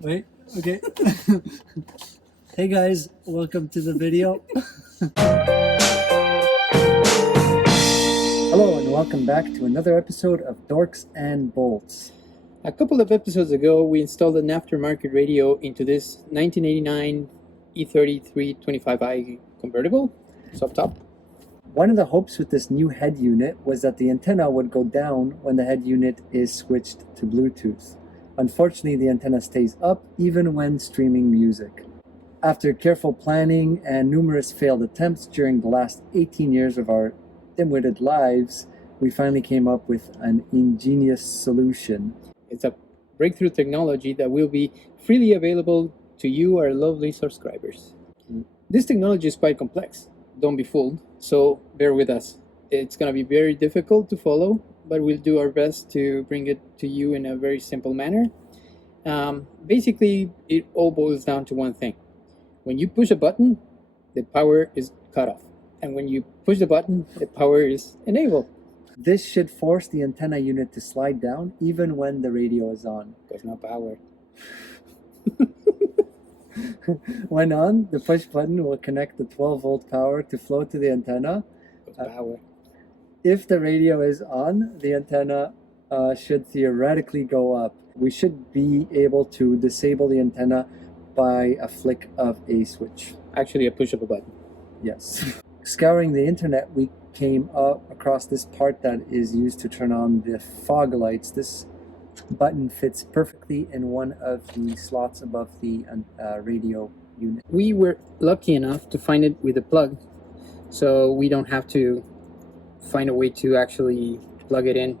Wait, okay. Hey guys, welcome to the video. Hello and welcome back to another episode of Dorks and Bolts. A couple of episodes ago, we installed an aftermarket radio into this 1989 e30 325i convertible. It's up top. One of the hopes with this new head unit was that the antenna would go down when the head unit is switched to Bluetooth. Unfortunately, the antenna stays up even when streaming music. After careful planning and numerous failed attempts during the last 18 years of our dim-witted lives, we finally came up with an ingenious solution. It's a breakthrough technology that will be freely available to you, our lovely subscribers. This technology is quite complex. Don't be fooled, so bear with us. It's going to be very difficult to follow, but we'll do our best to bring it to you in a very simple manner. Basically, it all boils down to one thing. When you push a button, the power is cut off. And when you push the button, the power is enabled. This should force the antenna unit to slide down even when the radio is on. There's no power. When on, the push button will connect the 12-volt power to flow to the antenna. Power. If the radio is on, the antenna should theoretically go up. We should be able to disable the antenna by a flick of a switch. Actually, a push of a button. Yes. Scouring the internet, we came across this part that is used to turn on the fog lights. This button fits perfectly in one of the slots above the radio unit. We were lucky enough to find it with a plug, so we don't have to find a way to actually plug it in.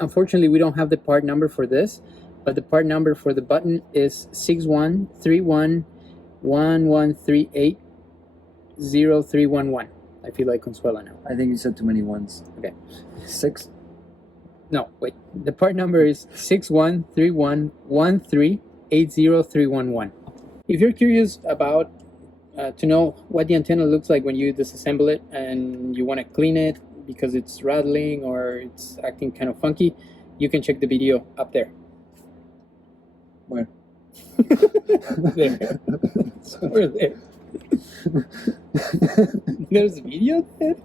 Unfortunately, we don't have the part number for this, but the part number for the button is 613111380311. I feel like Consuela now. I think you said too many ones. Okay. 6? No, wait. The part number is 613113800311. If you're curious about to know what the antenna looks like when you disassemble it and you want to clean it because it's rattling or it's acting kind of funky, you can check the video up there. Where? There. Somewhere there. There's a video there?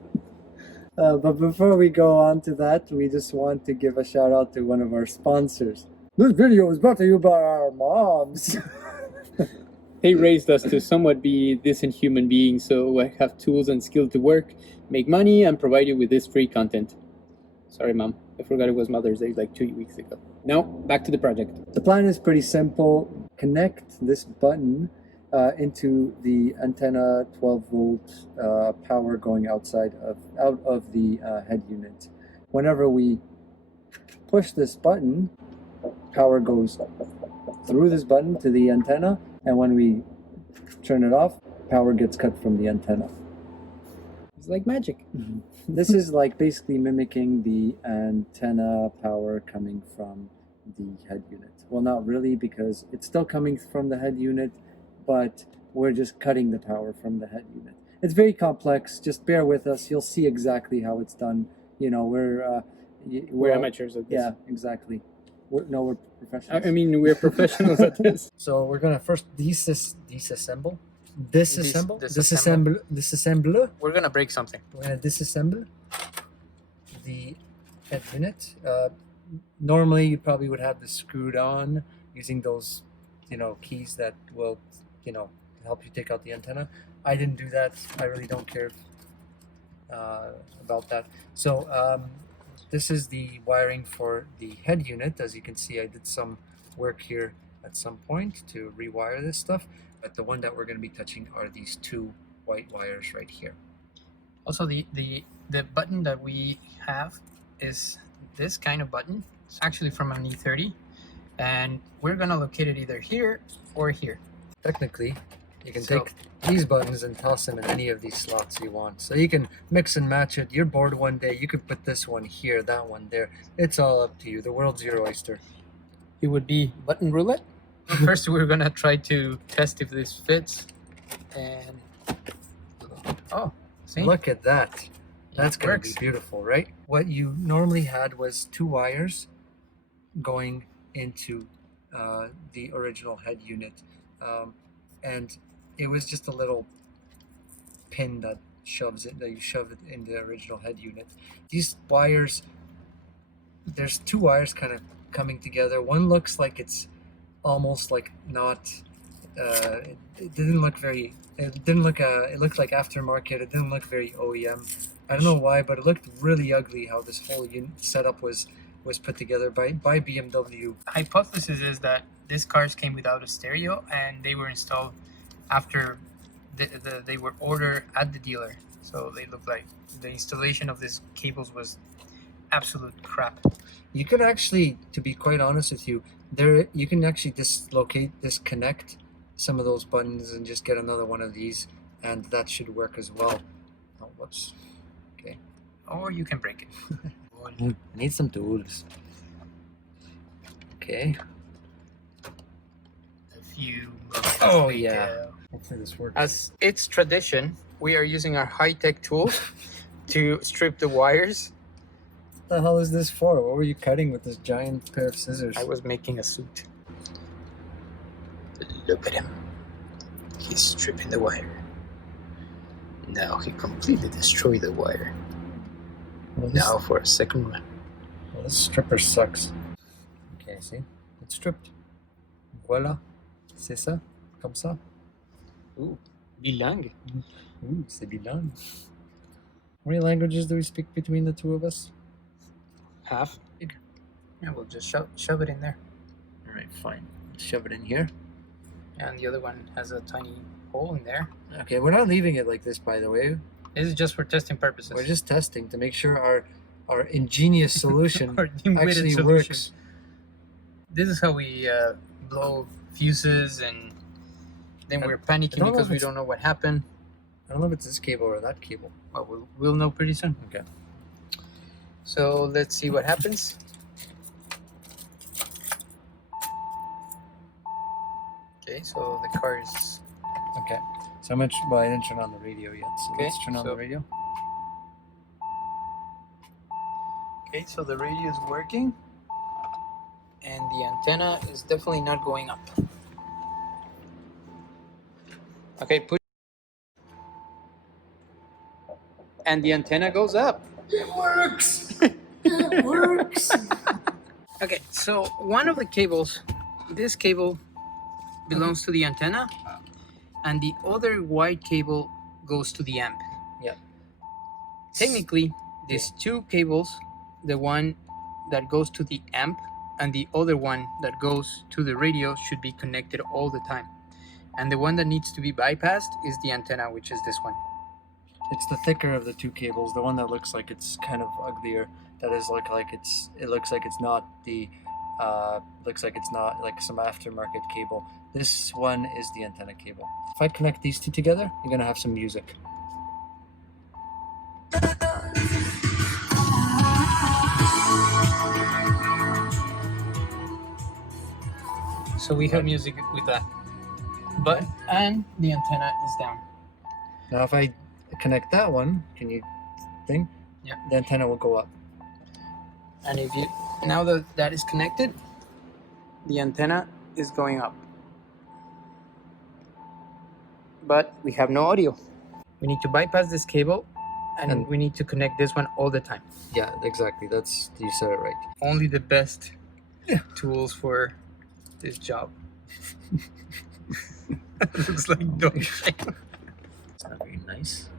But before we go on to that, we just want to give a shout out to one of our sponsors. This video is brought to you by our moms. They raised us to somewhat be decent human beings, so I have tools and skill to work, make money, and provide you with this free content. Sorry, Mom. I forgot it was Mother's Day like 2 weeks ago. Now, back to the project. The plan is pretty simple. Connect this button into the antenna 12-volt power going out of the head unit. Whenever we push this button, power goes through this button to the antenna, and when we turn it off, power gets cut from the antenna. It's like magic. This is like basically mimicking the antenna power coming from the head unit. Well, not really, because it's still coming from the head unit, but we're just cutting the power from the head unit. It's very complex. Just bear with us. You'll see exactly how it's done. You know, we're amateurs at this. Yeah, exactly. We're professionals. I mean, we're professionals at this. So we're gonna first disassemble. We're gonna break something. We're gonna disassemble the head unit. Normally, you probably would have this screwed on using those, keys that will, help you take out the antenna. I didn't do that. I really don't care about that. So this is the wiring for the head unit. As you can see, I did some work here at some point to rewire this stuff. But the one that we're going to be touching are these two white wires right here. Also, the button that we have is this kind of button. It's actually from an e30, and we're going to locate it either here or here. Technically, you can take these buttons and toss them in any of these slots you want. So you can mix and match it. You're bored one day, you could put this one here, that one there. It's all up to you. The world's your oyster. It would be button roulette. First, we're gonna try to test if this fits, and see? Look at that. That's gonna be beautiful, right? What you normally had was two wires going into the original head unit, and it was just a little pin that you shove it in the original head unit. These wires, there's two wires kind of coming together. One looks like it's almost like not. It didn't look very. It didn't look. It looked like aftermarket. It didn't look very OEM. I don't know why, but it looked really ugly how this whole setup was put together by BMW. Hypothesis is that these cars came without a stereo and they were installed after they were ordered at the dealer. So they look like the installation of these cables was absolute crap. You could actually, to be quite honest with you, you can actually disconnect some of those buttons and just get another one of these, and that should work as well. Oh, whoops. Okay. Or you can break it. I need some tools. Okay. A few. Oh yeah. Hopefully this works. As it's tradition, we are using our high-tech tools to strip the wires. What the hell is this for? What were you cutting with this giant pair of scissors? I was making a suit. Look at him. He's stripping the wire. Now he completely destroyed the wire. Well, Now for a second run. Well, this stripper sucks. Okay, see? It's stripped. Voilà. C'est ça? Comme ça? Ooh, bilingue. Ooh, c'est bilingue. How many languages do we speak between the two of us? Half. Yeah, we'll just shove it in there. Alright, fine. Shove it in here. And the other one has a tiny hole in there. Okay, we're not leaving it like this, by the way. This is just for testing purposes. We're just testing to make sure our ingenious solution Our dim-witted actually solution. works. This is how we blow fuses, and then we're I panicking don't know because if we it's- don't know what happened. I don't know if it's this cable or that cable. Well, we'll know pretty soon. Okay. So let's see what happens. Okay, so the car is Okay. So much, well, I didn't turn on the radio yet. So Okay, let's turn on so- the radio. okay. So the radio is working, and the antenna is definitely not going up. Okay, put. And the antenna goes up. It works! It works! Okay, so one of the cables, this cable belongs to the antenna, and the other white cable goes to the amp. Yeah. Technically, these two cables, the one that goes to the amp and the other one that goes to the radio, should be connected all the time. And the one that needs to be bypassed is the antenna, which is this one. It's the thicker of the two cables, the one that looks like it's kind of uglier. That is like it looks like it's not the looks like it's not like some aftermarket cable. This one is the antenna cable. If I connect these two together, you're gonna have some music. So we have music with that. But and the antenna is down. Now if I connect that one, can you think? Yeah. The antenna will go up. And if you now that that is connected, the antenna is going up. But we have no audio. We need to bypass this cable, and And- we need to connect this one all the time. Yeah, exactly. You said it right. Only the best tools for this job. Looks like dog shit. It's not very nice.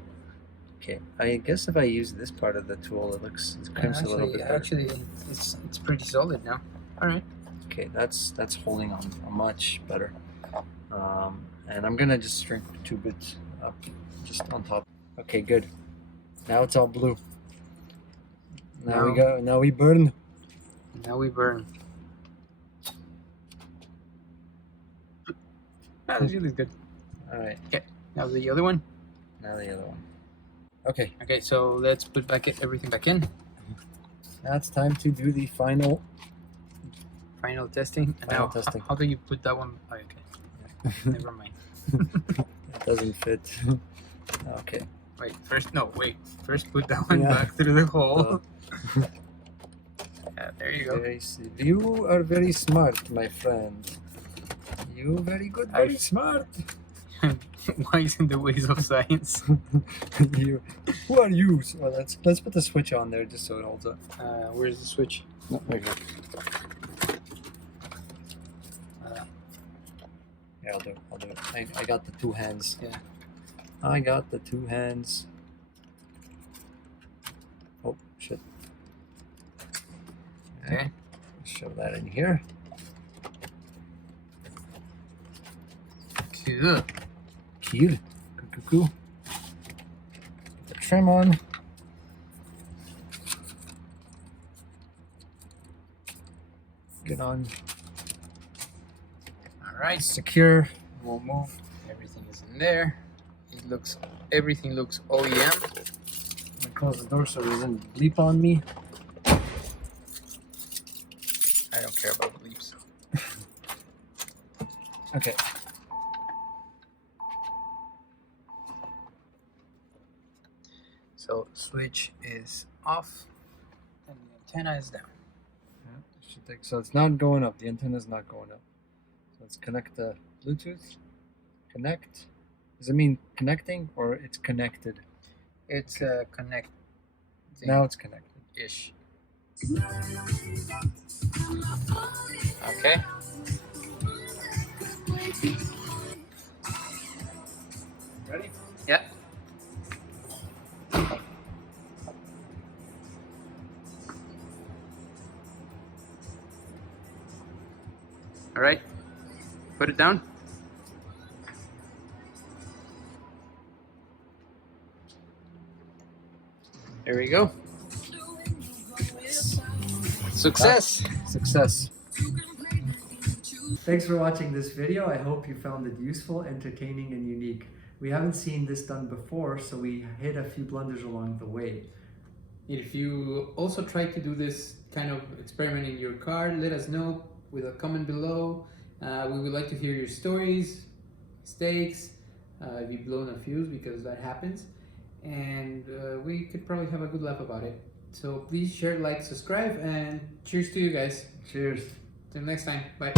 Okay, I guess if I use this part of the tool, it crimps a little bit better. Actually, it's pretty solid now. All right. Okay, that's holding on much better. And I'm gonna just shrink the 2 bits up, just on top. Okay, good. Now it's all blue. Now we go. Now we burn. Now we burn. That really is good. All right. Now the other one. Now the other one. Okay. Okay, so let's put everything back in. Now it's time to do the final. Final testing. And Final now, testing. How do you put that one? Oh, okay. Never mind. It doesn't fit. Okay. Wait. First put that one Yeah. back through the hole. Uh. Yeah, there you go. You are very smart, my friend. You very good, very smart. Wise in the ways of science. Who are you? Well, let's put the switch on there just so it holds up. Where's the switch? No, right here. Yeah, I'll do it. I got the two hands. Yeah. I got the two hands. Oh, shit. Okay. Shove that in here. Cool. Cool. Cool. Put the trim on. Get on. All right. Secure. We'll move. Everything is in there. Everything looks OEM. I'm gonna close the door so it doesn't bleep on me. I don't care about bleeps. Okay. So switch is off and the antenna is down. Yeah, so it's not going up. The antenna's not going up. So let's connect the Bluetooth. Connect. Does it mean connecting or it's connected? It's connect. Now it's connected. Ish. Okay. Ready? Yeah. All right. Put it down. There we go. Success. Success. Thanks for watching this video. I hope you found it useful, entertaining, and unique. We haven't seen this done before, so we hit a few blunders along the way. If you also try to do this kind of experiment in your car, let us know with a comment below. We would like to hear your stories, mistakes, if you've blown a fuse, because that happens. And we could probably have a good laugh about it. So please share, like, subscribe, and cheers to you guys. Cheers. Till next time. Bye.